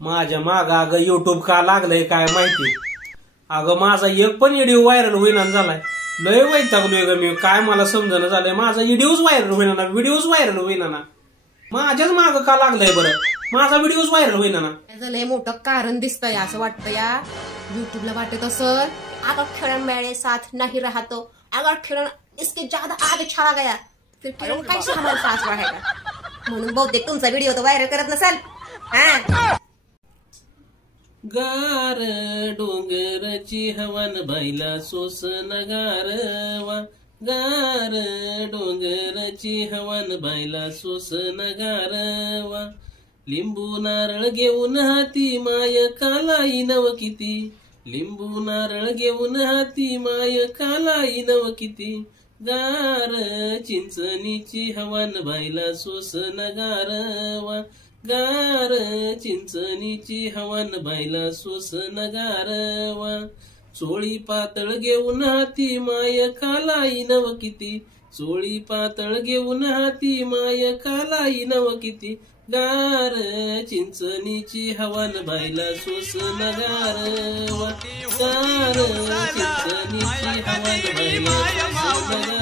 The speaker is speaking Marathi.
माझ्या माग अगं युट्यूब का लागलंय काय माहिती. अगं माझा एक पण व्हिडिओ व्हायरल होईना झालाय. लय वैतागलोय ग मी. काय मला समजणं झालंय. माझा व्हिडिओच व्हायरल होईना ना. व्हिडिओच व्हायरल होईना ना. माझ्याच माग का लागलंय बरं. माझा व्हिडिओच व्हायरल होईना ना. लय मोठं कारण दिसतंय असं वाटतं या युट्यूबला वाटत असल. अगर किरण मेरे साथ नहीं रहा तो अगर किरण इसके ज्यादा आगे चला गया फिर किरण कैसे हमारे साथ रहेगा. म्हणून बहुतेक तुमचा व्हिडिओ तो व्हायरल करत नसाल. गार डोंगरची हवन बाईला सोसन गारवा. गार डोंगरची हवन बाईला सोसन गारवा. लिंबू नारळ घेऊन हाती माय कालाई नव किती. लिंबू नारळ घेऊन हाती माय कालाई नव किती. गार चिंचणीची हवन बाईला सोसन गारवा. गार चिंचणीची हवन बाईला सोसन गारवा. चोळी पातळ घेऊन हाती माय कालाई नव किती. चोळी पातळ घेऊन हाती माय कालाई नव किती. गार चिंचणीची हवन बाईला सोसन गारवा. गार चिंचणीची हवन बाईला सोसन